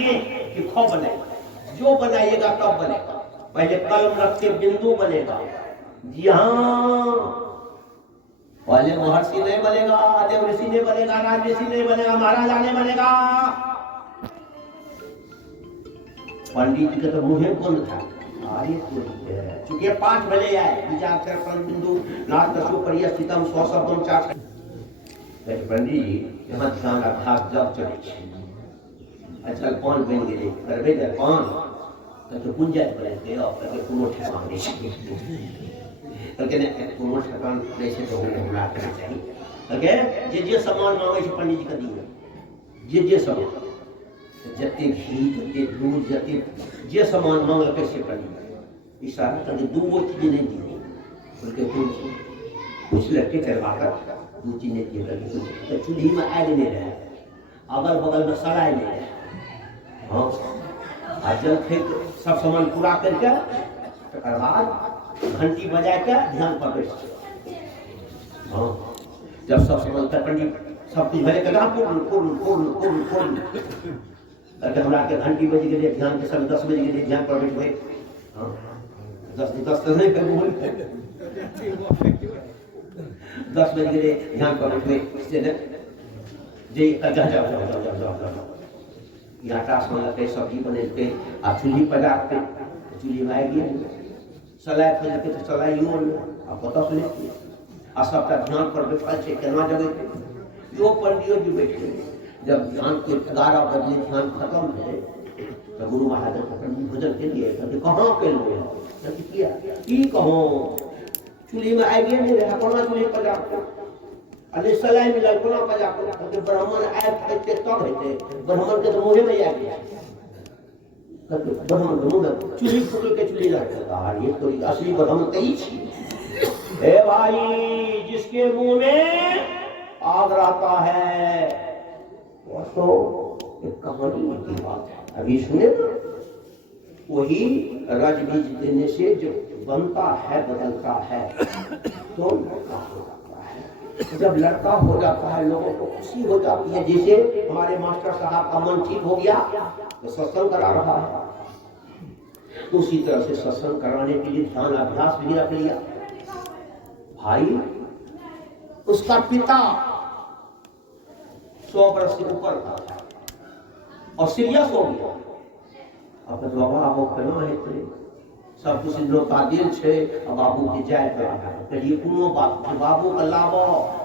चाहिए कि ख बनेगा। जो बनाइएगा तब बनेगा। पहले कलम रख के बिंदु बनेगा। जी हाँ, पहले महर्षि नहीं बनेगा, देव ऋषि नहीं बनेगा, राज ऋषि नहीं बनेगा, महाराजा नहीं बनेगा। पंडित जी का तो मुझे कौन था, चूंकि पाठ भले आए विचार कर बिंदु नाथ दशो परिस्थितम स्वशब्दम चार। पंडित जी यहाँ ध्यान अभ्यास जब चले अच्छा कौन बन गए करबे दे कौन तो गुंजाइश बने और करके कोनो ठेकान नहीं चाहिए करके ने कोनो ठेकान नहीं से तो हमरा करना चाहिए करके जे सामान मांगे छै पंडित जी के दिए जे सामान जते घी जते दूध जते जे सामान मांगलके से पंडित इशारा करके दो चीज नहीं दी करके कुछ लड़के चलवा कर दो चीज नहीं दिए करके चूल्ही में आग नहीं रहे अगल बगल में सड़ाई नहीं रहे। हाँ जल फेंक सब सामान पूरा करके तकर बाद घंटी बजा के ध्यान पर बैठ। हाँ जब सब सामान पंडित सब कुछ भले कहा पूर्ण करके हमरा के घंटी बज गए ध्यान के समय 10 बज गए ध्यान पर बैठ गए। हाँ 10 नहीं कर बोल 10 बज गए ध्यान पर बैठ गए इससे जे जाओ आटा सानलके सब्जी बनेलके आ चूल्ही पजारते चूल्ही में आगि सलाई खोलके तो सलाइयो आ कतऽ से लेते आ सबटा ध्यान पर बैठल छै केना जगते जो पंडियो जी बैठे जब ध्यान के 11 बजे ध्यान खत्म भेल तो गुरु महाराज पंडित भोजन के लिए कहते कहाँ के लोग किया की कहो चूल्ही में आगि नहीं रहा कोना चूल्ही पजारते अरे सलाई मिला कोना पजा के ब्राह्मण आए खाते तब हेते ब्राह्मण के तो मुंह में आ गया कहते ब्राह्मण के मुंह में चूल्ही फूट के चूल्ही रखता है ये तो असली ब्राह्मण कई छी ए भाई जिसके मुंह में आग रहता है वो तो एक कहानी की बात है अभी सुने वही रज बीज देने से जो बनता है बदलता है तो जब लड़का हो जाता है लोगों को खुशी हो जाती है जैसे हमारे मास्टर साहब का मन ठीक हो गया तो सत्संग करा रहा है तो उसी तरह से सत्संग कराने के लिए ध्यान अभ्यास भी रख लिया। भाई उसका पिता 100 वर्ष से ऊपर था और सीरियस हो गया। अब बाबा हो केना हेतै सब कुछ लोटा दिल छे अब बाबू के जाय पर कहिए कोनो बात बाबू के लाबो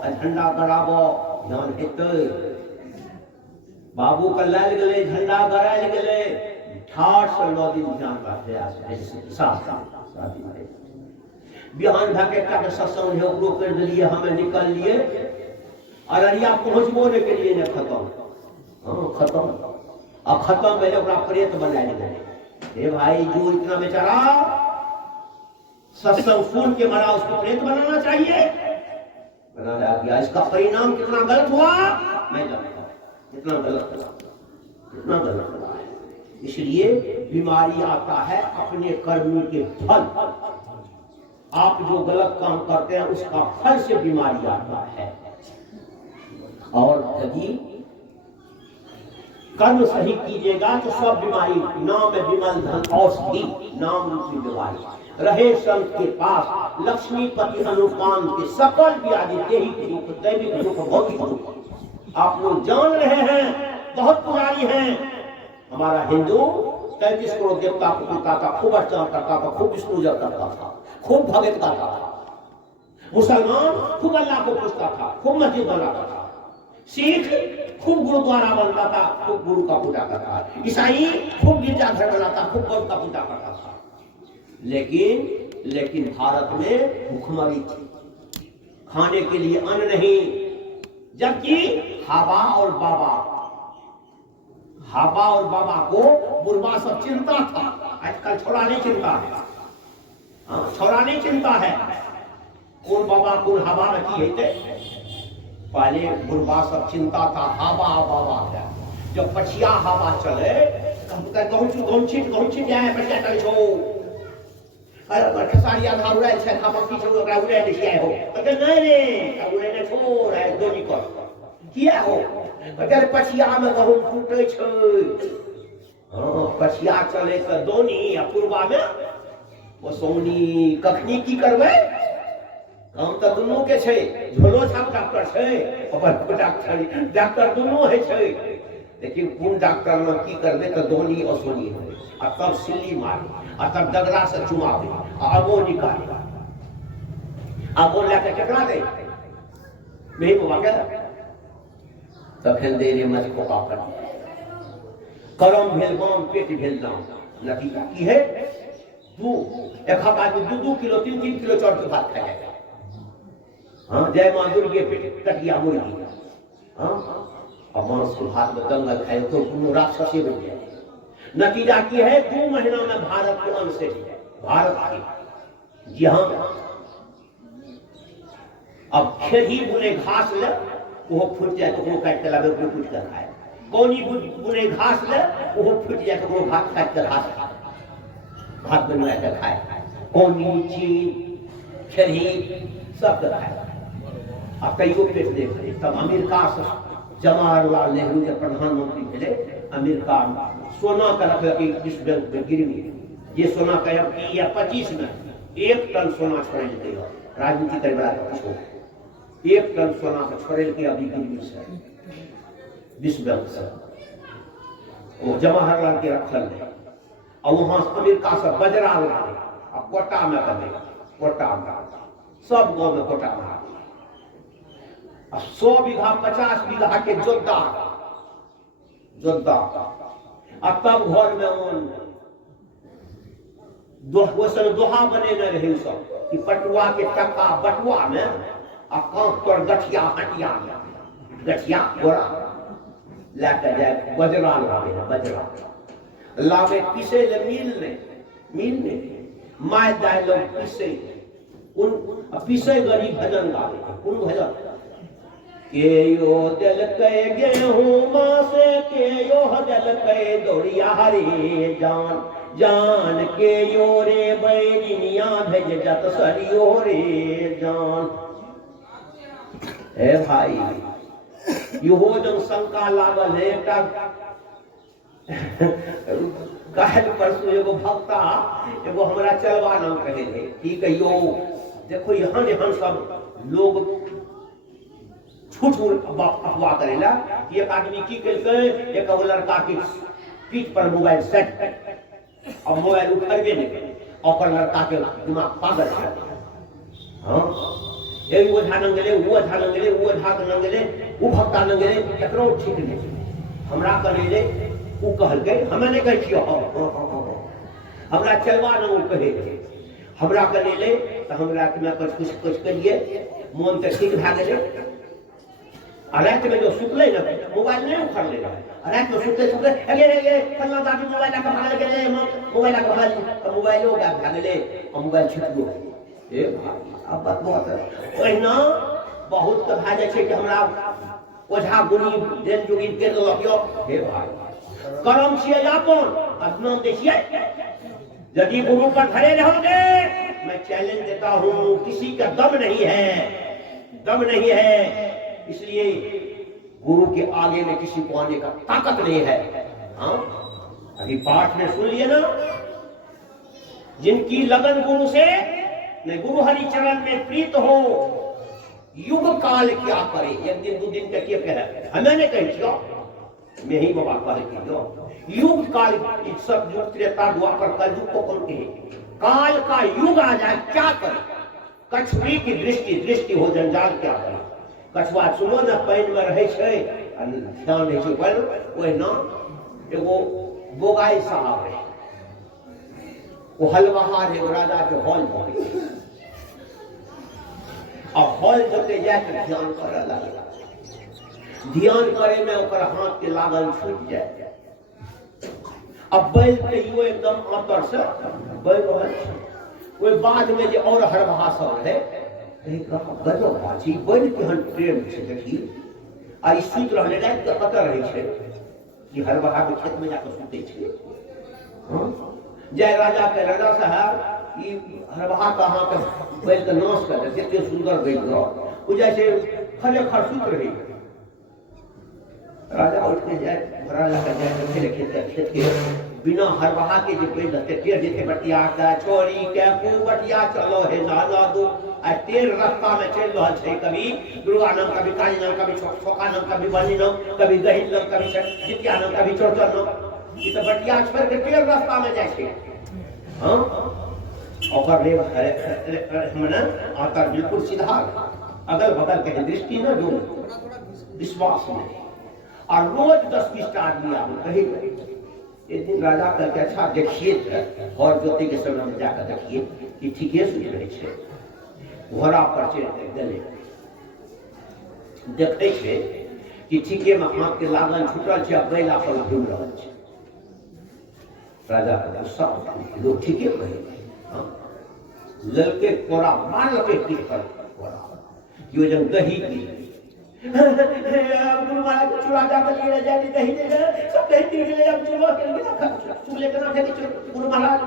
झंडा गड़ाबो ध्यान हेतै बाबू के लाल गेले झंडा गड़ायल गेले ठाठ से 9 दिन ध्यान का प्रयास है साथ बिहान भाके का के सत्संग है ओकरो कर दिए हमें निकल लिए अररिया पहुंचबो ने के लिए ने खत्म। हां खत्म अब खत्म भेले ओकरा प्रेत बनाए गए। हे भाई जो इतना बेचारा सत्संग सुन के मरा उसको प्रेत बनाना चाहिए बना दिया। इसका परिणाम कितना गलत हुआ मैं जानता हूं कितना गलत हुआ है। इसलिए बीमारी आता है अपने कर्म के फल। आप जो गलत काम करते हैं उसका फल से बीमारी आता है। और यदि कर्म सही कीजिएगा तो सब बीमारी नाम में विमल धन औषधि नाम रूपी बीमारी रहे संत के पास लक्ष्मीपति अनुपान के सकल व्याधि देही दुख दैविक दुख भौतिक दुख। आप लोग जान रहे हैं बहुत पुरानी है हमारा हिंदू 33 करोड़ देवता को पूजता था खूब अर्चना करता था खूब विष्णु जप करता था खूब भगत करता था। मुसलमान खूब अल्लाह को पूजता था खूब मस्जिद बनाता था। सिख खूब गुरुद्वारा बनता था खूब गुरु का पूजा करता था। ईसाई खूब गिरजाघर बनाता खूब गुरु का पूजा करता था। लेकिन भारत में भूखमरी थी खाने के लिए अन्न नहीं। जबकि हाबा और बाबा को बुढ़वा सब चिंता था। आजकल छोरा नहीं चिंता है। छोरा नहीं चिंता है कौन बाबा कौन हाबा में की हेते। पहले बुढ़वा सब चिंता था हाबा बाबा का। जब पछिया हाबा चले गहूँ छीट जाए पछिया चले छो अरे खेसारी आधा उड़ाई छै खापकी छो ओकरा उड़ाई ले छियै हो कहते नहीं रे उड़ाई ने छोड़ है दोनी कर किया हो अगर पछिया में गहूँ फूटे छै कछिया चले तो दोनी आ पूर्वा में वो सोनी कखनी की करबे काम तो दुनू के छै झोलो छाप डॉक्टर छै अपन डॉक्टर दुनू है छै लेकिन कोन डॉक्टर में की करबे तो दोनी और सोनी है आ तब सिल्ली मारे आ तब डगरा से चुमावे आ अगो निकाले अगो लेके केकरा दे मेही बाबा के तखन दे रे मत को कर करम भेल गाम पेट भेल दाम नतीजा की है दू एक आदमी 2-2 किलो 3-3 किलो चढ़ के भात खाए जाएगा हाँ जय माँ दुर्गे पेट कटिया मुर्गी हाँ और मांस को भात में दंगल खाए तो कोनो राक्षसी बन जाए नतीजा की है 2 महीना में भारत के अंश से भारत के जी हाँ अब खेही बुने घास ले वो फूट जाए तो वो काट के लावे वो फूट कर खाए कौनी बुने घास ले वो फूट जाए तो वो घास काट कर घास खाए भात बनवा कर खाए कौनी चीन खेही सब कर खाए अब कईयो पेट देख रहे तब अमेरिका से जवाहरलाल नेहरू जब प्रधानमंत्री मिले अमेरिका सोना का रखे विश्व बैंक में गिरवी ये सोना का 25 में 1 टन सोना छोड़े लेते हो राजनीति करे बड़ा पूछो 1 टन सोना का छोड़े के अभी गिरवी से विश्व बैंक से वो जवाहरलाल के रखल है और वहां अमेरिका से बजरा उड़ा और कोटा में बने कोटा में सब गांव में कोटा में 100 बीघा 50 बीघा के जोद्दा अब तब घर में दोहा बने न रहे सब कि पटुआ के टका बटुआ में आ कांख पर गठिया हटिया गठिया घोड़ा लेकर जाए बजरा लावे पीसे ले मिल ने माय दाय लोग पीसे गरीब भजन गावे कौन भजन के यो दिल के गेहूं मां से के यो दिल के दौड़िया रे जान के यो रे बैनिया भेज जत सरियो रे जान हे भाई यो जन शंका लागल है एकटा काल परसों एगो भक्ता एगो हमरा चलवा नाम कहे थे ठीक है यो देखो यहाँ सब लोग झूठ अफवाह करेला कि एक आदमी की कहते एक लड़का के पीठ पर मोबाइल सेट और मोबाइल उठेबे नहीं और लड़का के दिमाग पागल है हाँ एक वो धा नंगले वो धा नंगले वो धा नंगले वो भक्ता नंगले ककरो ठीक नहीं हमरा करेले वो कहल गए हमें नहीं कह छियो हमरा चलवा न वो कहे हमरा करेले तो हमरा के मैं कुछ करिए मन से ठीक भा गेले रात में जो सुतले ना मोबाइल नहीं उखाड़ ले रात में सुतले अगे फल्ला दादी मोबाइल का भाग गेले मोबाइल का भाग मोबाइलो का भाग गेले मोबाइल छूट गयो ए अब बात बहुत है ओहिना बहुत त भा जाय छै कि हमरा ओझा गुनी देन जोगी के लकियो हे भाई कर्म छिए अपन अपना देखिए यदि गुरु पर खड़े रहोगे मैं चैलेंज देता हूं किसी का दम नहीं है इसलिए गुरु के आगे में किसी को आने का ताकत नहीं है हाँ अभी पाठ में सुन लिए ना जिनकी लगन गुरु से नहीं गुरु हरि चरण में प्रीत हो युग काल क्या करे 1 दिन 2 दिन के कहे हमें नहीं कही मैं ही बाबा कह युग काल सब युग त्रेता द्वापर कलयुग को कौन कहे काल का युग आ जाए क्या करे कछुई की दृष्टि हो जंजाल क्या करे कछुआ सुनो ना पानी में रहे ध्यान नहीं पर वही ना एगो बोगाई साहब है वो हलवाहार है राजा के हॉल में अब हॉल जते जाके ध्यान करे लगे ध्यान करे में ओकर हाथ के लागल छूट जाए अब बैल के यो एकदम आतर से बैल कोई बाद में जो और हरबहा सब है गजब बाजी बैल केहन प्रेम छै देखी आई सुत रहले रात के कत रहे छै कि हरबहा के खेत में जाकर सुते छै हां जय राजा के राजा साहब ई हरबहा कहां के बैल के नाश कर दे केते सुंदर बैल रहो उ जैसे खड़े खड़ सुत रही राजा उठ के जाए, घोड़ा लगा जाए, खेत के बिना हरवाहा के जो कोई लगते टेर देखे बटिया का छोरी के बटिया चलो हे नाना दो आ टेर रास्ता में चल रहा है। कभी दुर्गा नाम, कभी काली नाम, कभी छोका नाम, कभी बनी नाम, कभी गहिल नाम, कभी जितिया नाम, कभी चौचर नाम। ये तो बटिया छोड़ के टेर रास्ता में जाए छे। हां ओकर रे मने आकर बिल्कुल सीधा अगल बगल के दृष्टि न जो विश्वास नहीं। और रोज 10-20 आदमी आवे कहे। एक दिन राजा कहते अच्छा देखिए और ज्योति के समय में जाकर देखिए कि ठीके सुन रहे छे। घोड़ा पर चढ़ गले देखे छे कि ठीके में हाथ के लागल छूटल छे, बैला पर घूम रहल छे। राजा का गुस्सा लोग ठीके कहे ललके कोरा मार लपेट के कोरा यो जन दही की गुरु महाराज को चुरा जा कर ले जाए दही दे सब दही पी ले अब चलो के चूल्हे के ना थे गुरु महाराज।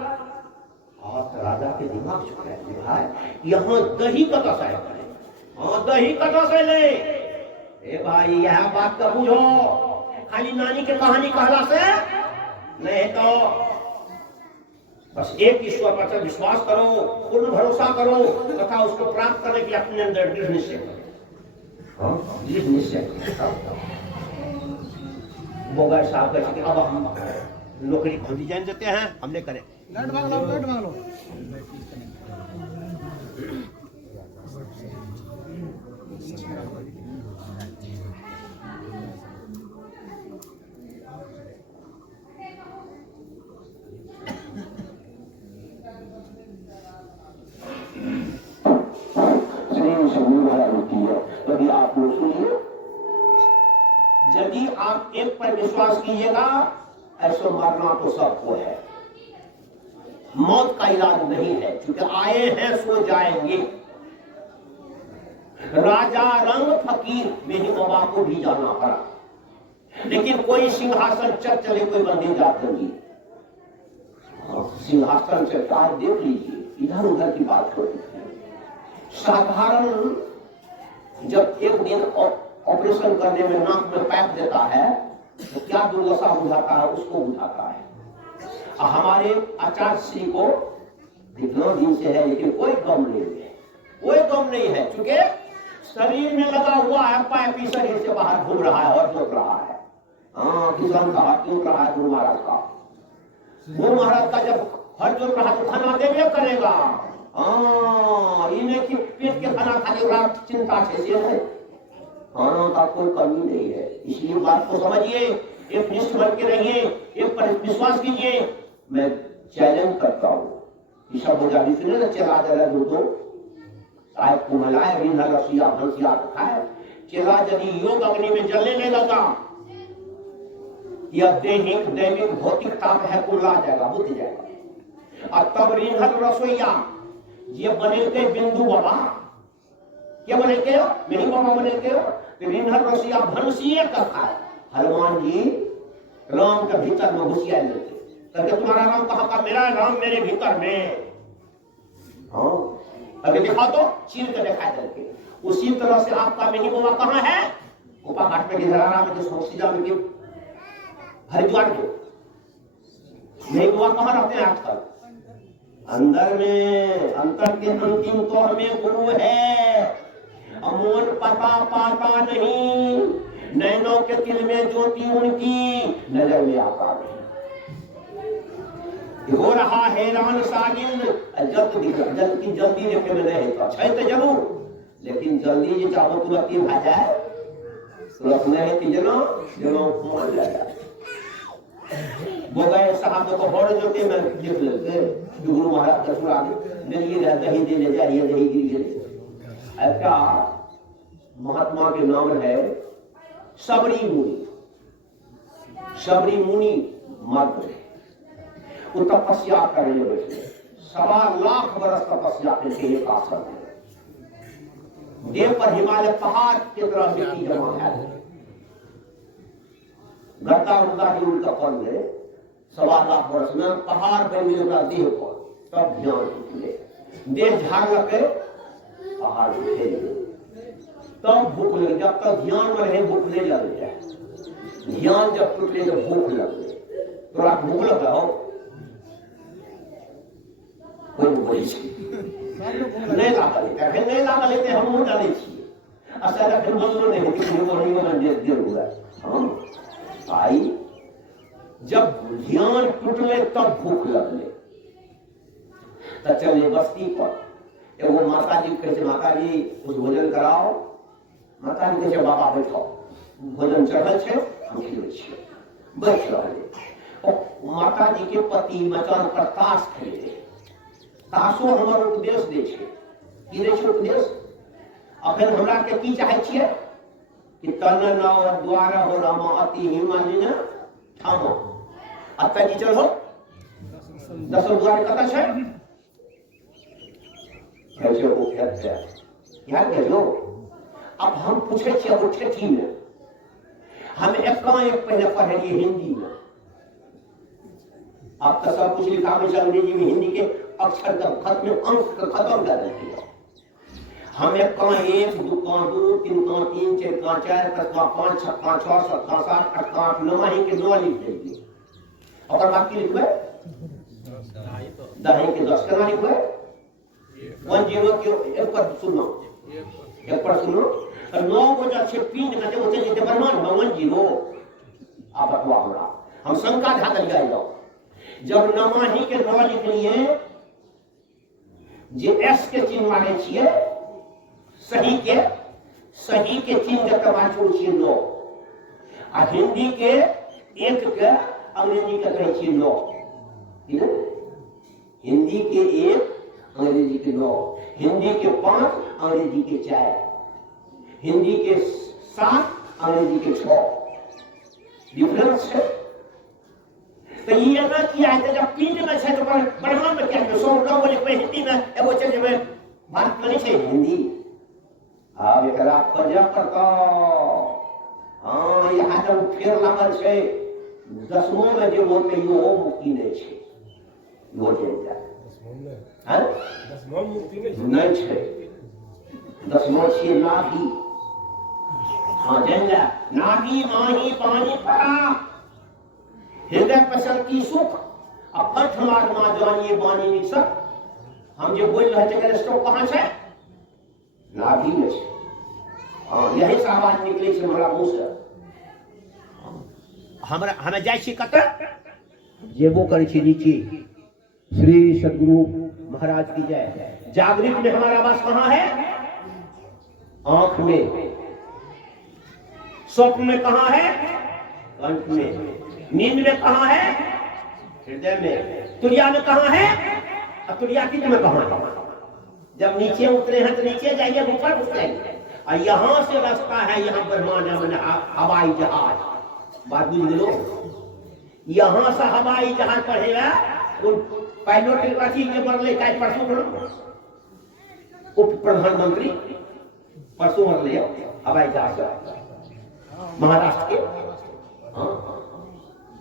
और राजा के दिमाग चुका है भाई यहाँ दही कटा से हां दही कटा से ले ए भाई यह बात का बुझो। खाली नानी के कहानी कहला से नहीं तो बस एक ईश्वर पर विश्वास करो, पूर्ण भरोसा करो तथा उसको प्राप्त करने के लिए अपने अंदर दृढ़ निश्चय करो। मोबाइल साहब कहते अब हम नौकरी को डिजाइन देते हैं, हमने करें लट मांग लो। यदि आप लोग सुनिए, यदि आप एक पर विश्वास कीजिएगा ऐसा मरना तो सबको है। मौत का इलाज नहीं है क्योंकि आए हैं सो जाएंगे। राजा रंग फकीर मेरी बाबा को भी जाना पड़ा, लेकिन कोई सिंहासन चल चले कोई बंदी जात नहीं। सिंहासन से काज देख लीजिए, इधर उधर की बात छोड़ी। साधारण जब एक दिन ऑपरेशन करने में नाक में पैक देता है तो क्या दुर्दशा बुझाता है उसको बुझाता है। हमारे आचार्य श्री को कितना दिन से है लेकिन कोई गम नहीं है, कोई गम नहीं है क्योंकि शरीर में लगा हुआ है, पाइप शरीर से बाहर घूम रहा है और जोत रहा है। किसान का हाथ जोत रहा है गुरु महाराज का। गुरु महाराज का जब हर जोत रहा तो खाना देवे करेगा। इन्हें कि पेट के खाना खाने वाला चिंता से है, खाना का कोई कमी नहीं है। इसलिए बात को समझिए, एक निष्ठ बन के रहिए, एक पर विश्वास कीजिए। मैं चैलेंज करता हूँ कि सब बुझावी सुने ना चला जरा दो तो शायद कुमलाए भी न रसिया भंसिया खाए। चला यदि योग अग्नि में जलने नहीं लगा, यह दैहिक दैविक भौतिक ताप है कुल्ला जाएगा, बुझ जाएगा। और तब रिन्हल रसोईया ये बने के बिंदु बाबा क्या बने के मेरी बाबा बने के रिन्हल रसोईया भंसिया का खाए। हनुमान जी राम के भीतर में घुसिया लेते करके तुम्हारा राम कहाँ का, मेरा राम मेरे भीतर में। अभी दिखा तो चीर के दिखाई करके उसी तरह से आपका मिनी बाबा कहाँ है, गोपा घाट में गिधरारा में सोक्सीजा में हरिद्वार के मिनी बाबा कहाँ रहते हैं आजकल, अंदर में। अंतर के अंतिम तौर में गुरु है, अमोल पता पाता नहीं। नैनों के तिल में ज्योति उनकी नजर में आता नहीं। हो रहा हैरान सागिल जल्द की जल्दी देखने में नहीं तो अच्छा तो जरूर, लेकिन जल्दी ये चाहो तुरंत ही भाग जाए तुरंत नहीं कि जनो मान जाएगा। वो गए साहब को बड़े जोते में देख लेते गुरु महाराज का सुरा दे दही दे ले जाइए दही गिर गए। ऐसा महात्मा के नाम है सबरी मुनि। सबरी मुनि मर्द वो तपस्या करने बैठे, 1.25 लाख बरस तपस्या करके एक आसन है। देव पर हिमालय पहाड़ की तरह मिट्टी जमा है, गड्ढा उनका ही उनका पल है। 1.25 लाख बरस में पहाड़ पर मिलेगा देह पर, तब ध्यान उठले देह झाड़ लगे पहाड़ उठे, तब भूख लगे। जब तक ध्यान में रहे भूख नहीं लग जाए। ध्यान जब टूटे तो भूख लग गई, तो आप भूख लगा हो कोई बोली नहीं लागा लेते, फिर नहीं लागा लेते हम मुंह डाले छिए असल फिर बदलो नहीं होती मुंह बोलने में देर होगा। हम भाई जब ध्यान टूटले तब भूख लगले, तब चले बस्ती पर एगो माता जी कहते माता जी कुछ भोजन कराओ, माता जी कहते बाबा बैठो भोजन चढ़ल छे हम खिलबै छियै, बैठ रहले। माता जी के पति मचान पर ताश खेले, ताशो हमर उपदेश दै छै की दै छै उपदेश। अखन हमरा के की चाहे छियै कि तन नाव द्वार हो राम अति हिमानी ठाम अतः जी चलो 10 द्वार कत छै कैसे वो कहते हैं यार कह लो। अब हम पूछे छियै उठे थी में हम एक पहले पढ़ेलिए हिंदी में, अब तो सब कुछ लिखा हुआ अंग्रेजी में, हिंदी के अक्षर का खत्म अंक का खत्म कर देते हैं। हम एक 1 2 2 3 3 4 4 5 6 5 6 7 8 8 8 9 ही के 9 लिख देंगे और बाकी लिखबे दही के 10 केना लिखबे 10 के एक पर सुनो, एक पर सुनो 9 बजे छे पिंड में जो होते जे ब्रह्मांड 10 आप बतवा हमरा हम शंका धा दिया लो जब नमाही के 9 लिख लिए जे एस के चिन्ह माने छिए सही के चिन्ह जब मानू छिए 9 आ हिंदी के 1 के अंग्रेजी के कहे छिए 9, हिंदी के 1 अंग्रेजी के 9, हिंदी के 5 अंग्रेजी के 4, हिंदी के 7 अंग्रेजी के 6 डिफरेंस है। तो ये ना किया है जब पिंड में है तो ब्रह्मांड में क्या है 100 लोग लिखबे हिंदी में एगो चल जेबे बात करे छै हिंदी। अब एकरा पजा करता हां यहां जब फेर लागल छै 10वां में जे बोलते यो मुक्ति नहीं छै यो जे हां 10वां मुक्ति नहीं छै 10वां छिए नाभि। हां जानला नाभि माही पानी परा हृदय पसंद सुख अब कंठ मार मा जानिए बानी निसक। हम जो बोल रहे थे स्टॉक कहां से नाभि में से, हां यही से आवाज निकले छै हमरा मुंह से। हमरा हमें जाय छी कत जेबो करे छी नीचे श्री सद्गुरु महाराज की जय। जागृत में हमारा वास कहां है आंख में, स्वप्न में कहां है कंठ में, नींद में कहां है हृदय में, तुरिया में कहां है तुरिया की में कहां है। जब नीचे उतरे हैं तो नीचे जाइए ऊपर उतरेंगे और यहां से रास्ता है यहाँ ब्रह्मांड में हवाई जहाज। बात बुझ लो यहां से हवाई जहाज पढ़ेगा तो पायलट अथी के बदले काय परसों उप प्रधानमंत्री परसों बदले हवाई जहाज महाराष्ट्र के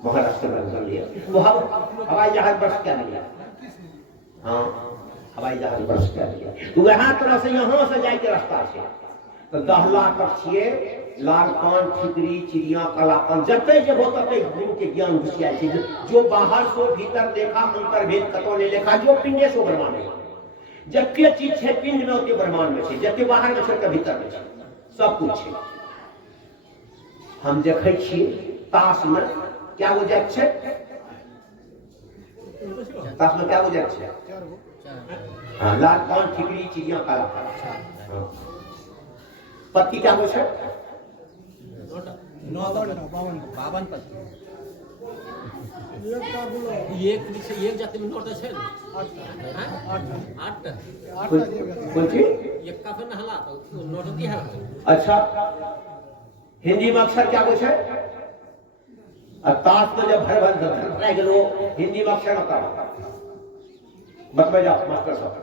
महाराष्ट्र में कर लिया वो हवाई जहाज बस क्या लिया। हाँ हवाई जहाज बस क्या लिया तो वहां तरह से यहाँ से जाए के रास्ता से तो दहला पक्षी लाल पान ठिकरी चिड़िया कलापन जते जे हो तते गुरु के ज्ञान घुसिया छै। जो बाहर सो भीतर देखा अंतर भेद कतो ने लेखा जो पिंडे सो ब्रह्मांड में जते चीज है पिंड में ओते ब्रह्मांड में छै, जते बाहर में छै भीतर में छै सब कुछ छै। हम देखे छी ताश में क्या हो जाए छै, ताश में क्या हो जाए छै हाँ लाल पान ठिकरी चिड़िया कलापन पत्ती क्या हो छै 52 पत्ती एक जाति में नोट है 8 कौन सी एक का फिर नहला तो नोट की है। अच्छा हिंदी में अक्षर क्या कुछ है ताश को जब भर भर गेलो हिंदी में अक्षर बतवा जाओ मास्टर साहब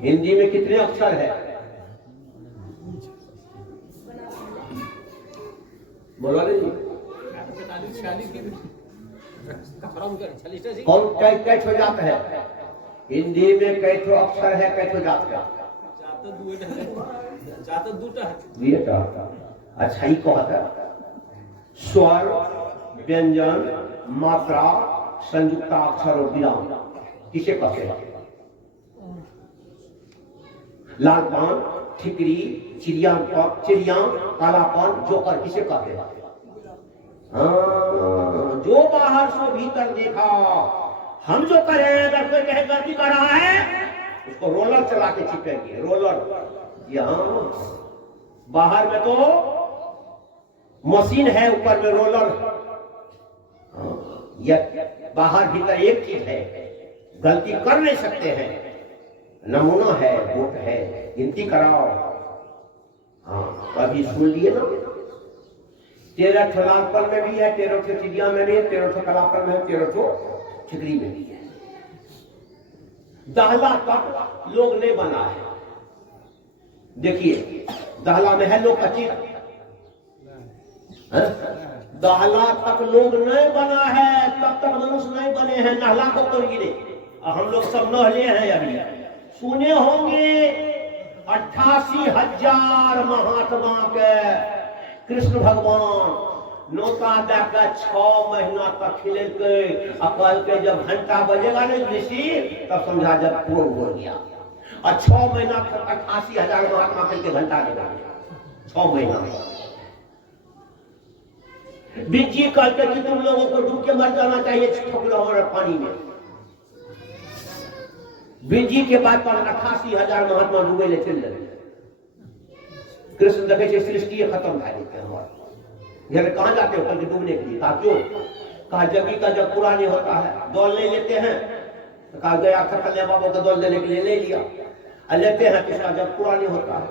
हिंदी में कितने अक्षर है बोलो जी कौन कैठ हो जाता है हिंदी में कैठ अक्षर है कैठ हो जाता है अच्छा ही कहता स्वर, व्यंजन, मात्रा, संयुक्ताक्षर और विराम किसे कहते हैं? लालपान, ठिकरी, चिड़िया, कालापान, जोकर किसे कहते हैं? जो बाहर से भीतर देखा। हम जो करें, अगर कोई कहे गलती कर रहा है उसको रोलर चला के चिपेंगे। रोलर, यहाँ बाहर में तो मशीन है, ऊपर में रोलर। यह बाहर भीतर एक चीज है, गलती कर नहीं सकते हैं। नमूना है, वोट है, गिनती कराओ। हाँ, कभी सुन लिए ना? 13 ठो लालपन में भी है, 13 ठो चिड़िया में भी है, 13 ठो कलापन में है, 13 ठो ठिकरी में भी है। दहला तक लोग ने बना है। देखिए, दहला में है लोग का चित्र। दहला तक लोग नहीं बना है, तब तक मनुष्य नहीं बने हैं। नहला को कौन गिरे? हम लोग सब नहले हैं। अभी सुने होंगे 88,000 महात्मा के कृष्ण भगवान नौता देकर 6 महीना तक खिलेके अकल के जब घंटा बजेगा ना ऋषि, तब समझा जब पूर्ण हो गया। और 6 महीना तक 88,000 महात्मा के घंटा देगा 6 महीना में। बिजी कहते कि तुम लोगों को डूब के मर जाना चाहिए ठोकलो पानी में। बिजी के बाद 88,000 महात्मा डूबे ले चल जाए। कृष्ण देखे सृष्टि खत्म कर देते हैं। कहां जाते हो? कल डूबने के लिए। क्यों? कहा जगी का जब पूरा नहीं होता है, दौड़ ले लेते हैं। तो कहा गया था कल्याण बाबू का दौड़ लेने के लिए ले लिया, लेते हैं। तीसरा जब पूरा नहीं होता है,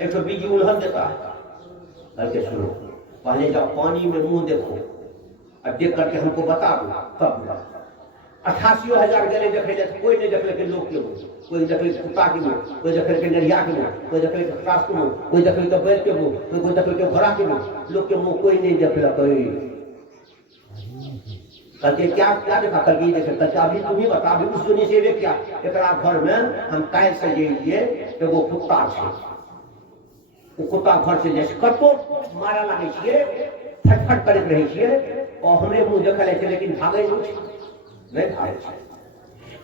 एक तो बीजी उल्हन देता है। करके सुनो, पहले जब पानी में मुंह देखो और देख करके हमको बता दो, तब 88,000 गले देखे जाते, कोई नहीं देख लेके लोग के मुंह, कोई देख लेके कुत्ता के मुंह, कोई देख लेके नरिया के मुंह, कोई देख लेके खटास के मुंह, कोई देख लेके बैल के मुंह, कोई देख लेके घोड़ा के मुंह, लोग के मुंह कोई नहीं देख लेता। करके क्या क्या देखा? करके देखे करके अभी तुम ही बता, अभी उस दुनिया से क्या एक घर में हम कायल से जाइए तो वो कुत्ता है, वो कुत्ता घर से जैसे कतो मारा लगे छिए, फटफट करते रहे छिए और हमरे मुंह देखा ले, लेकिन भागे नहीं भागे।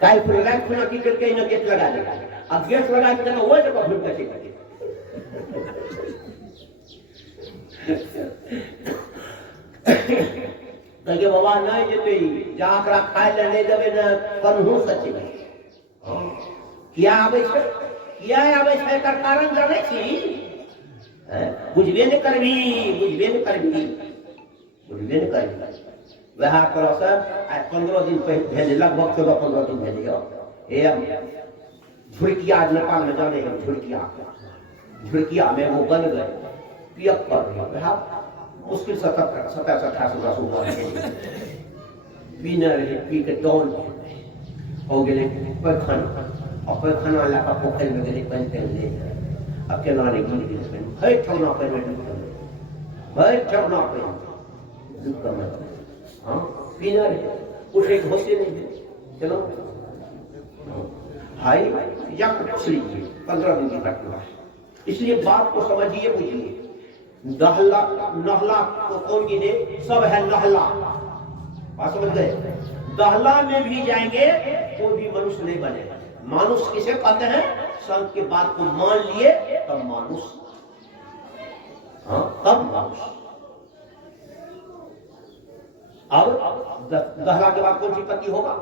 काल खुल रहा खुला की करके इन्हें गेट लगा देगा। अब गेट लगा के वो जगह घूम के चले कहे बाबा नहीं जेते जाकरा खाए ले नहीं देबे न कनहु सच्ची किया आबै छै, किया आबै छै एकर कारण जानै छी? बुझबे नहीं करबी, बुझबे नहीं करबी, बुझबे नहीं करबी। वह तरह से 15 दिन पहले, लगभग 14-15 दिन पहले झुड़किया नेपाल में जाने हैं। झुड़किया में वो बन गए पियक पर मुश्किल से 17-18 वर्ष पीने रहे, पी के दौड़ हो गए पैखाना, और पैखाना लाका पोखर में गए पानी पहले। अब के नारे गिर गए, भाई ठगना पे में भाई ठगना पे दुख का मतलब। हाँ, पीना रहे, उठे घोषे नहीं दे, चलो भाई या कुछ लीजिए। 15 दिन की घटना है, इसलिए बात को समझिए, बुझिए। दहला नहला को कौन गिने? सब है नहला। बात समझ गए? दहला में भी जाएंगे तो भी मनुष्य नहीं बनेगा। मानुष किसे कहते हैं? संत के बात को मान लिए तब मानुष। हाँ, तब मानुष। अब दहला के बाद कौन सी पत्ती होगा?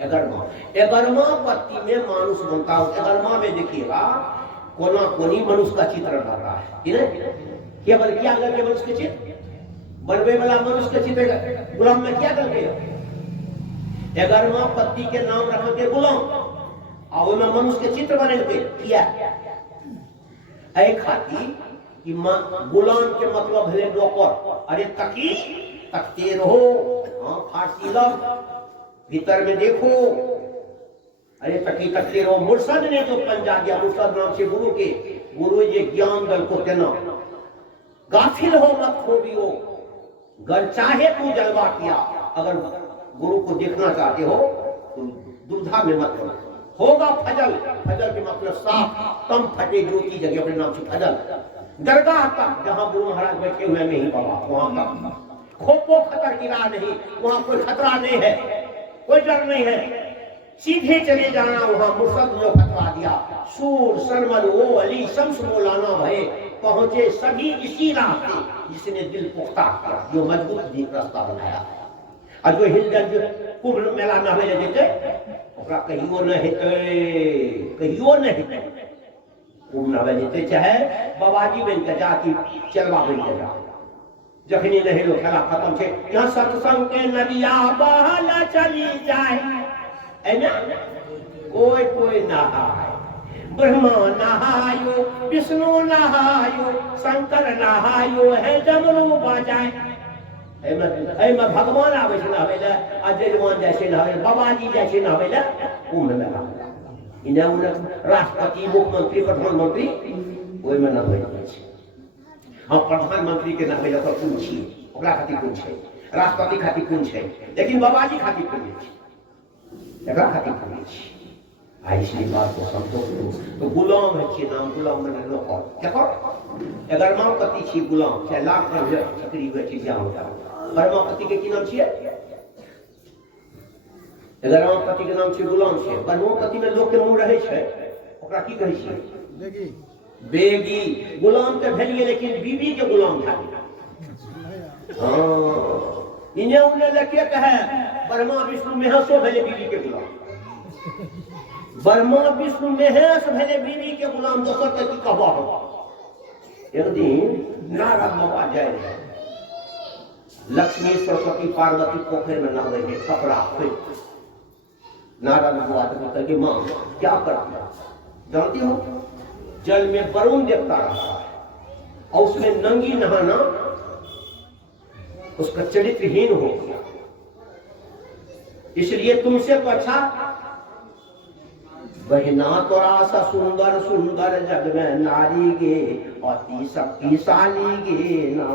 11वां पत्ती में मानुष बनता है। 11वां में देखिएगा कोना कोनी मनुष्य का चित्र रहता है कि नहीं? केवल क्या करके मनुष्य के चित्र बनवे वाला मनुष्य के चित्र गुलाम में क्या करके 11वां पत्ती के नाम रख के गुलाम, और में मनुष्य के चित्र बने किया ऐ खाती कि गुलाम के मतलब है नौकर। अरे तकी तकते रहो, हाँ फारसी लग भीतर में देखो। अरे तकी तकते रहो। मुर्शद ने जो पंजा दिया, मुर्शद नाम से गुरु के, गुरु ये ज्ञान दल को देना। गाफिल हो मत खोबियो, गर चाहे तू जलवा किया। अगर गुरु को देखना चाहते हो तो दुविधा में मत होगा फजल। फजल के मतलब साफ, तम फटे ज्योति जगह अपने नाम से फजल। दरगाह तक जहां गुरु महाराज बैठे हुए नहीं बाबा, वहां तक खोपो खतर गिरा नहीं, वहां कोई खतरा नहीं है, कोई डर नहीं है, सीधे चले जाना। वहां मुर्शद जो फतवा दिया, सूर सरमन ओ अली शम्स मौलाना भये, पहुंचे सभी इसी रास्ते जिसने दिल पुख्ता किया, जो मजबूत रास्ता बनाया। और जो हिलजल कुंभ मेला न होले देते ओकरा कहियो न हेते, कहियो न हेते, कुंभ न होले देते, चाहे बाबाजी बन के जा कि चलवा बन के जा, जखनी नहीं लो खेला खत्म छे। यहाँ सत्संग के नदिया बहला चली जाए, है ना, कोई कोई नहाय, ब्रह्मा नहायो, विष्णु नहायो, शंकर नहायो, है डमरू बजाए, एहिमे भगवान आबै छै नहाबै लए, आ जजमान जाइ छै नहाबै लए, बाबाजी जाइ छै नहाबै लए कुंभ मेला। इन्ने उन्ने राष्ट्रपति, मुख्यमंत्री, प्रधानमंत्री ओहिमे नहाबै छै। हाँ, प्रधानमंत्री के नहाबै लए कुंभ छियै, ओकरा खातिर कुंभ छै, राष्ट्रपति खातिर कुंभ छै, लेकिन बाबाजी खातिर कुंभ छै, एकरा खातिर कुंभ छै। आ इसलिए बात को समझो, तो गुलाम है छी, नाम गुलाम में लोग क्या कर, अगर मां पति छी गुलाम, चाहे लाख छतरी हुए छी क्या होता है, परमा पति के की नाम छिए, अगर मां पति के नाम छी गुलाम छै, परमा पति में लोग के मुंह रहे छै, ओकरा की कहै छिए, बेगी, बेगी। गुलाम के भेलिए, लेकिन बीबी के गुलाम था। हां, इन्हें उन्हें लेके कहे ब्रह्मा विष्णु महेशो भेले बीबी के गुलाम, ब्रह्मा विष्णु महेश भेले बीबी के गुलाम, दोसर के की कहबा हो। एक दिन नारद बाबा जाए रहे, लक्ष्मी सरस्वती पार्वती पोखर में नहावे के कपड़ा खोल, नारद बाबा कहते कि मां क्या करती, जानती हो जल में वरुण देवता रहा है, और उसमें नंगी नहाना उसका चरित्रहीन हो गया, इसलिए तुमसे तो अच्छा बहिना तोरा सा सुंदर सुंदर जग में नारी गे, अति शक्तिशाली गे ना,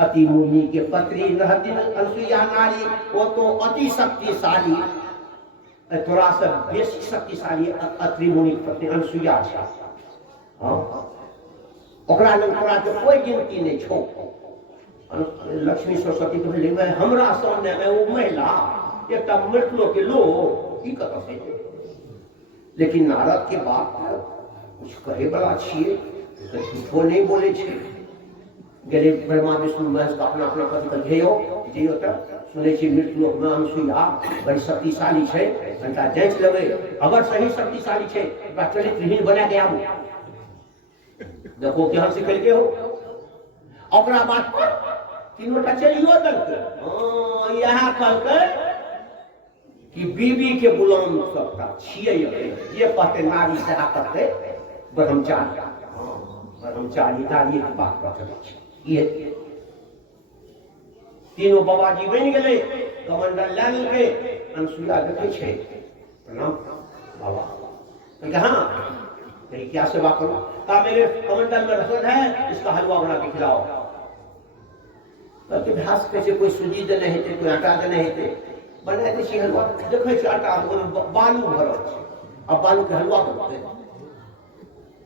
अति मुनि के पत्री रहती अनसुईया नारी, वो तो अति शक्तिशाली, थोड़ा सा बेसी शक्तिशाली अति मुनि के पत्री अनसुईया छै। हाँ, ओकरा लग तोरा के कोई गिनती नहीं छो। लक्ष्मी सरस्वती के भेलै हमरा सामने में वो महिला एकटा मृतलो के लो की कत से, लेकिन नारद के बात कुछ कहे वाला छिए, झूठो नहीं बोले छे। गेले ब्रह्मा विष्णु महेश का अपना अपना पति के घेयो जेयो त सुने छी मृतलोक में अनसुईया बड़ी शक्तिशाली छै, तनका जांच लेबै, अगर सही शक्तिशाली छै ओकरा चरित्रहीन बना के आबू, देखो केहन सिखल के हो। ओकरा बात पर तीनोटा चलियो दलकै, हां यह कहलकै कि बीबी के गुलाम सबटा छिए, ये कहते नारी से करते ब्रह्मचारी, ब्रह्मचारी नारी के बात पर ये तीनों बाबाजी बन गए, कमंडल ला लेके, अनसुईया देखे छे, प्रणाम बाबा, कहते हाँ तेरी क्या सेवा करूं, कहा मेरे कमंडल में रसद है, इसका हलवा बना के खिलाओ। कहते घास कैसे कोई सूजी देने हेते, कोई आटा देने हेते, बनाए दै छी हलवा, देखे छी आटा बालू भरल छै, अब बालू के हलवा बनते।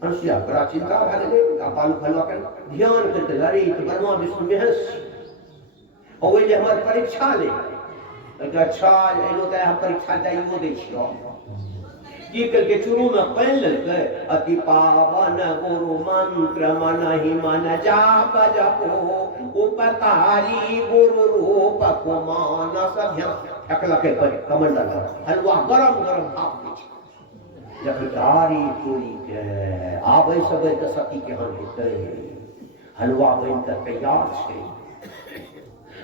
अनसुईया बड़ा चिंता भए गेलै, आ बालू के हलवा के ध्यान करके अरे तो ब्रह्मा विष्णु महेश, और ओहि जे हमर परीक्षा ले, अच्छा एलो त हम परीक्षा दैयो दै छियो, की करके चुरू में पानि लेलकै, अति पावन गुरु मंत्र मनहि मन जाप जपो, उपकारी गुरु रूप कुमान सभ्य फेंकलकै कमंडल, हलवा गरम गरम भाप दै छै, जखदारी चोरी के आबै सबे त सती केहन हेतै, हलवा बन कर तैयार छे,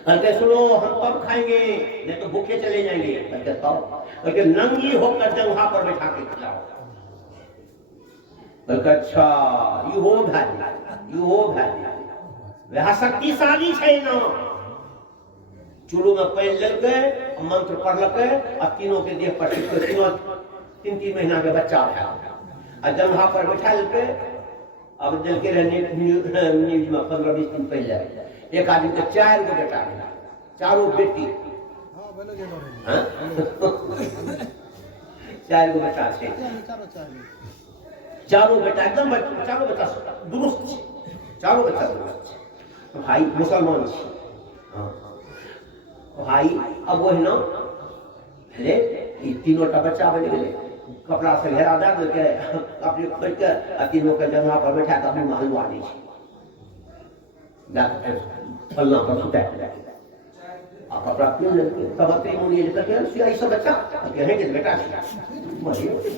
कहते सुनो हम कब खाएंगे, नहीं तो भूखे चले जाएंगे, कहते तब, कहते नंगी होकर जंघा पर बैठा के खिलाओ, कहते अच्छा इहो भैल वह शक्तिशाली छै ना। चूरू में पानि लेलकै, मंत्र पढ़लकै, आ तीनों के देह पर तीनों 3-3 महीना के बच्चा भेल, आ जंघा पर बैठा लेलकै। अब देलकै रहे न्यूज में 15-20 दिन पहले, एक आदमी के 4 गो बेटा भेल, चारों बेटी, 4 गो बेटा छै, चारों बेटा एकदम चारों बच्चा दुरुस्त छै, चारों बच्चा दुरुस्त छै। भाई मुसलमान छै, भाई अब ओहिना भेलै ई तीनोटा बच्चा बनि गेलै, कपड़ा से घेरा दए देलकै, अपने खोल के आ तीनों के जगह पर बैठा के अपने हलवा दै छै, फलना पर सुता आ कपड़ा पीन लेलकै। तब अतरी मुनि जे कहते हैं सब बच्चा कहे के बेटा छै,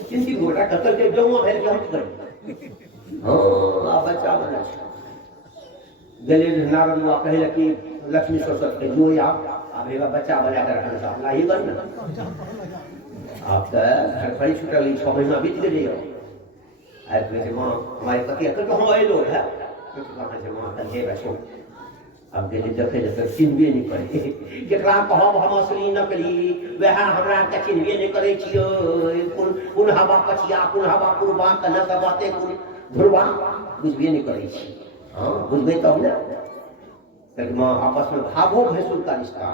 चिंतित बेटा कतल के जौआ भेल के हम करी हां आ बच्चा बने छै। गले नारद बाबा कहले कि लक्ष्मी सरस्वती के जो आप एगो बच्चा बना कर रखना साहब लाई बन आप घर पर छुटल 6 महीना बीत गए आज मेरे मां हमारे पति अकर हम आए लोग है तो कहां से मां कल हे बैठो अब देखे देखे चिन्हबे नहीं करे केकरा कहब हम असली नकली वह हमरा के चिन्हबे नहीं करे छियो कोन हवा पछिया कोन हवा पूर्वा कन सब बातें कोन ध्रुवा बुझबे नहीं करे छी। हां बुझबे तब ना तब मां आपस में भावो भैंसुर का रिश्ता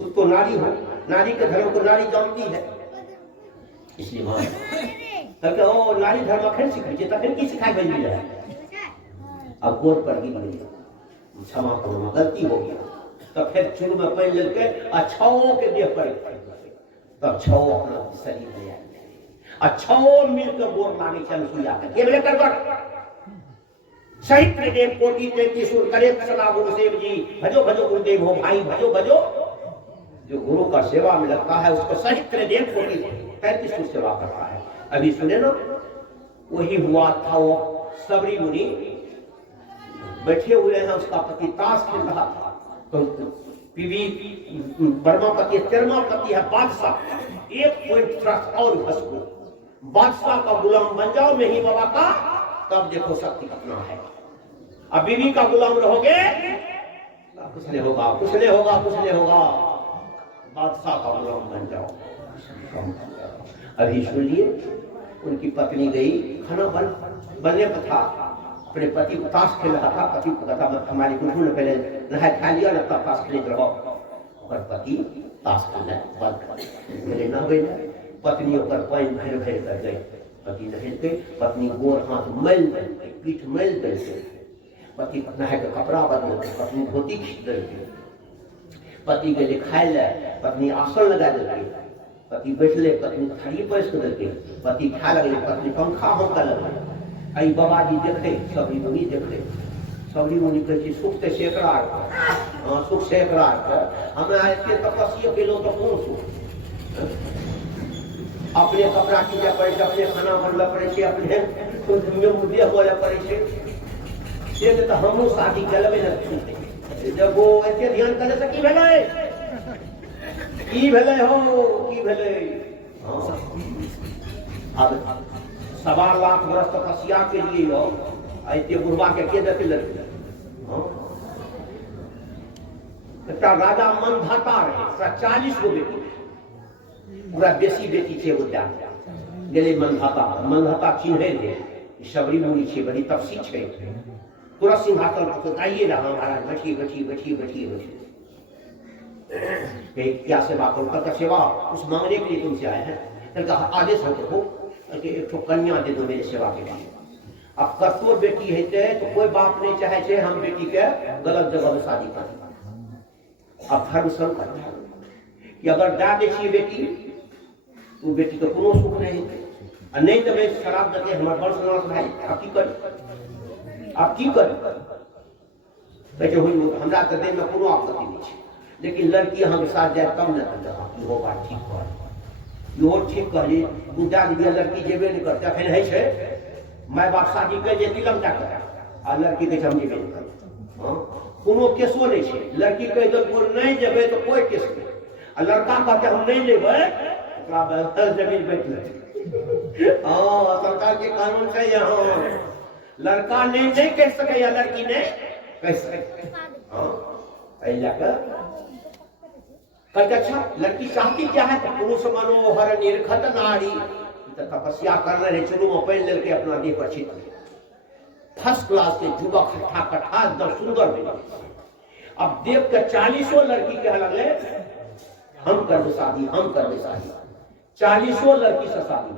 उसको नारी हो, नारी के धर्म को नारी जानती है इसलिए मां तब ओ नारी धर्म अखन सिखाई छै तखन की सिखाई बन गेल है। अब गोर पर गिर गई क्षमा करो गलती हो गया तो फिर चूर में पहन लेके आ छओ के देह पर तब छओ अपना शरीर में आ छओ मिलकर गोर मांगे चल सुइया के बोले करबट साहित्य देव कोटि 33 सुर करे सदा गुरुदेव जी भजो भजो गुरुदेव हो भाई भजो भजो। जो गुरु का सेवा में लगता है उसको साहित्य देव कोटि 33 सुर सेवा करता है। अभी सुने ना वही हुआ था वो सबरी मुनि बैठे हुए हैं, उसका पति ताश खेल रहा था तो पीवी वर्मा पति चरमा पति है बादशाह एक पॉइंट और घसको बादशाह का गुलाम बन जाओ नहीं बाबा का तब देखो शक्ति कितना है। अब बीवी का गुलाम रहोगे कुछ नहीं होगा कुछ नहीं होगा कुछ नहीं होगा बादशाह का गुलाम बन जाओ। अभी सुनिए उनकी पत्नी गई खाना बनने पर था अपने पति को ताश खेल रहा था, पति को कहा हमारी गुरु ने पहले नहाय खा लिया ना तब ताश खेलते रहो और पति ताश खेलना बंद कर मेरे न गई पत्नी ऊपर पानी भर भर कर गई पति नहल के पत्नी गोर हाथ मैल गई पीठ मैल गई पति नहाय के कपड़ा बदल पत्नी धोती खींच गई पति के लिए खाए ले पत्नी आसन लगा देगी पति बैठले पत्नी थाली पैस कर देगी पति खा लगे पत्नी पंखा होकर लगे आई बाबा जी देखे सबरी मुनि देखे सबरी मुनि कहे सुख से सेकरा सुख सेकरा हमें ऐसे तपस्या के लोग तो कौन सुख अपने कपड़ा कीजा पड़े अपने खाना बनला पड़े अपने मुद्दे बोले पड़े से तो हमू शादी चलबे न जब वो ऐसे ध्यान करे से की भेले हो की भेले अब 1.25 लाख वर्ष तपस्या के लिए हो ऐसे बुढ़वा के देते लड़के राजा मनधाता रहे 40 गो बेटी पूरा बेसी बेटी छे उद्यान गेले मनधाता चिन्हे दे सबरी मुनि छे बड़ी तपसी छे पूरा सिंहासन पर आइए ना महाराज बैठिए बैठिए बैठिए बैठिए बैठिए क्या सेवा करो का सेवा उस मांगने के लिए तुमसे आए हैं तो आदेश हो एक तो कन्या दे दो मेरी सेवा के लिए। अब कतो बेटी है तो कोई बाप नहीं चाहे छे हम बेटी के गलत जगह में शादी करें। अब धर्म संकट है कि अगर जा दे बेटी तो बेटी को कोनो सुख नहीं और नहीं तो मैं शराब देते हमारे बड़ समाज भाई आप की कर कहते हुई हमरा तो देह में कोनो आपत्ति नहीं है लेकिन लड़की हम साथ जाए तब न वो बात ठीक कर यो ठीक कहली बुढ़ा दिया लड़की जेबे नहीं करते अखन है छे माय बाप शादी कर जे तिलक टा कर आ लड़की के हम जेबे नहीं कर हां कोनो केसो नहीं छे लड़की कह दो नहीं जेबे तो कोई केस नहीं आ लड़का कहते हम नहीं लेबे ओकरा बहल जमीन बैठ ले हां सरकार के कानून है यहां लड़का नहीं कह सके या लड़की नहीं कह सके हां ऐला का कहते अच्छा लड़की चाहती क्या है तो पुरुष मनोहर निर्खत नारी तो तपस्या कर रहे चुनु में पहन लेके अपना देह पर छिट फर्स्ट क्लास के युवक हठा कठा एकदम सुंदर बने अब देव के 40 लड़की कह लगे हम कर दे शादी 40 लड़की से शादी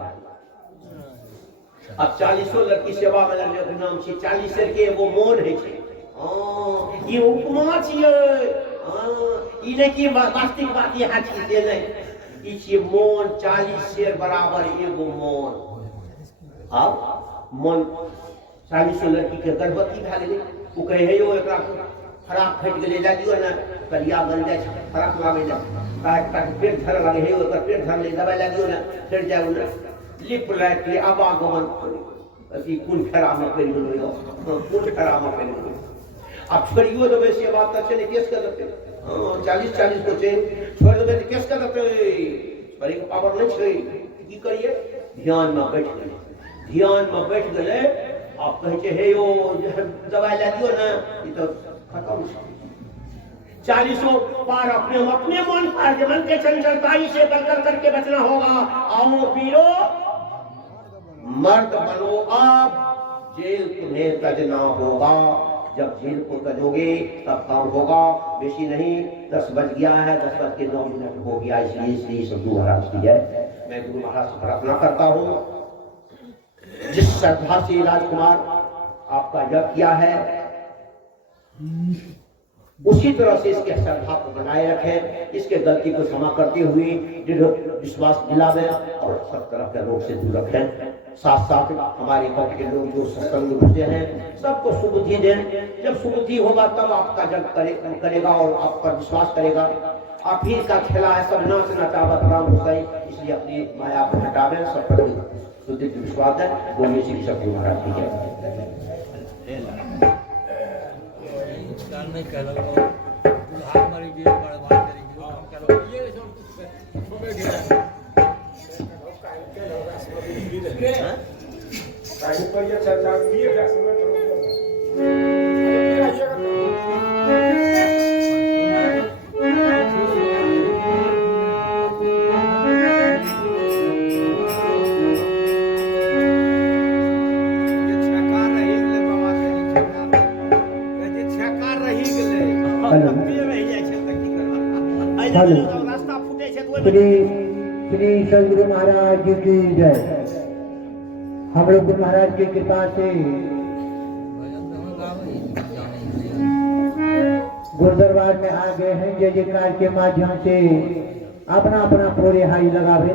अब 40 लड़की सेवा में लगले नाम छी 40 के एगो मोन है छै। हां ई उपमा छियै। हां ई नहीं कि वास्तविक बात यहाँ छी से नहीं, ई छी मोन 40 शेर बराबर एगो मोन। अब मोन 40 लड़की के गर्भवती भए गेलै, ओ कहे हे यौ एकरा खराब फटि गेलै लए दियौ ने, कलिया बन जाइ छै खराब लागै छै, पेट धरऽ लागै हे ओकर पेट धरलै दवाइ लए दियौ ने, फेर जाउ ने लिप राखि के आवागमन अथी कोन फेरामे पड़ि गेलै यौ, कोन फेरामे पड़ि गेलै। आब छोड़ियो देबै से बात तऽ छै ने, केस कऽ देतै। हाँ 40 को छै छोड़ि देबै तऽ केस कऽ देतै, छोड़ैके पावर नहीं छै। की करिए, ध्यान में बैठ गेलै, ध्यान में बैठ गेलै। आप कहे छै हे यो दवाई ला दियो ना, ये तो खत्म। 40 पार अपने मन पर मन के चंचलताई से बलकर करके बचना होगा। आओ पीरो मर्द बनो, आप जेल तुम्हें तजना होगा। जब जेल को तजोगे तब काम होगा, बेशी नहीं। 10 बज गया है, 10:09 हो गया, इसलिए सब गुरु महाराज की है। मैं गुरु महाराज से प्रार्थना करता हूँ, जिस श्रद्धा से राजकुमार आपका यज्ञ किया है उसी तरह से इसके श्रद्धा को बनाए रखें, इसके गलती को क्षमा करते हुए दृढ़ विश्वास दिलावें और सब तरह के रोग से दूर रखें। साथ साथ हमारे गांव के लोग जो सत्संग में घुसे हैं सबको सुबुद्धि दें। जब सुबुद्धि होगा तब आपका जग करेगा और आप पर विश्वास करेगा। आप ही का खेला है, सब नाच नचावत राम हुसैन, इसलिए अपनी माया को हटावे, सब पर शुद्ध विश्वास है। बोलिए श्री सतगुरु महाराज की जय। श्री सदगुरु महाराज जी की जय। हम लोग गुरु महाराज की कृपा से गुरु दरबार में आ गए हैं। जय जयकार के माध्यम से अपना अपना पूरे हाई लगावे।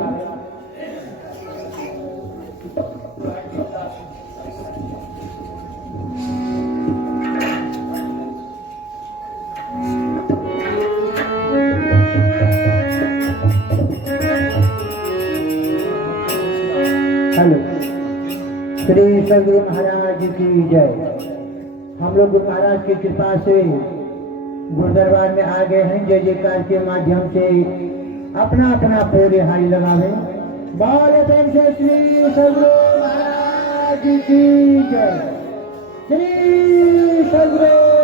श्री सदगुरु महाराज की जय। हम लोग गुरु महाराज की कृपा से गुरु दरबार में आ गए हैं। जय जयकार के माध्यम से अपना अपना पूरे हाई लगावे। बोले प्रेम से श्री सदगुरु महाराज की जय। श्री सदगुरु